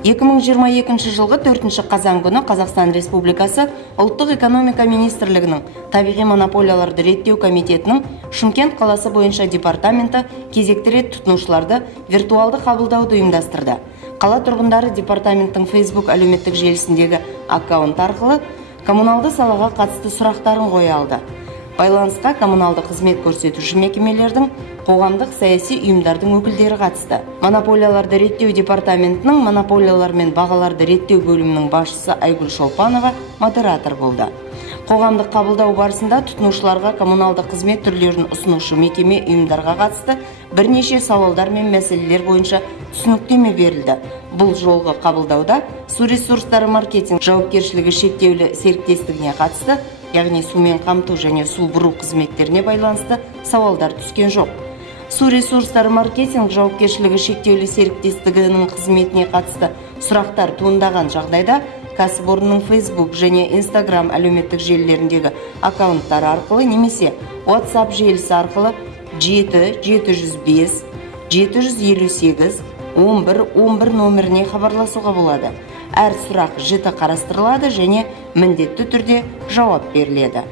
2022 жылғы 4 қазан күні Қазақстан Республикасы Ұлттық экономика министрлігінің табиғи монополияларды реттеу комитетінің Шымкент қаласы бойынша департаменті кезекті рет тұтынушыларды виртуалды қабылдауды ұйымдастырды. Қала тұрғындары департаменттің Facebook әлеуметтік желісіндегі аккаунт арқылы коммуналды салаға қатысты сұрақтарын қоя алды. Байланысқа коммуналды қызмет көрсетуші мекемелердің, қоғамдық саяси ұйымдардың өкілдері қатысты. Монополияларды реттеу департаментінің монополиялар мен бағаларды реттеу бөлімінің басшысы Айгүл Шолпанова модератор болды. Қоғамдық қабылдау барысында тұтынушыларға коммуналды қызмет түрлерін ұсынушы мекеме ұйымдарға қатысты бірнеше сауалдар мен мәселелер бойынша түсініктеме берілді. Бұл жолғы қабылдауда су ресурстары маркетинг жауапкершілігі шектеулі серіктестігіне қатысты, яғни сумен қамту және су бұру қызметтеріне байланысты сауалдар түскен жоқ. Су ресурстары маркетинг жауапкершілігі шектеулі серіктестігінің қызметіне қатысты сұрақтар туындаған жағдайда кәсіпорынның Facebook және Instagram әлеуметтік желілеріндегі аккаунттары арқылы немесе WhatsApp желісі арқылы 7-705 758 11 нөміріне хабарласуға болады. Әр сұрақ жіті қарастырылады және міндетті түрде жауап беріледі.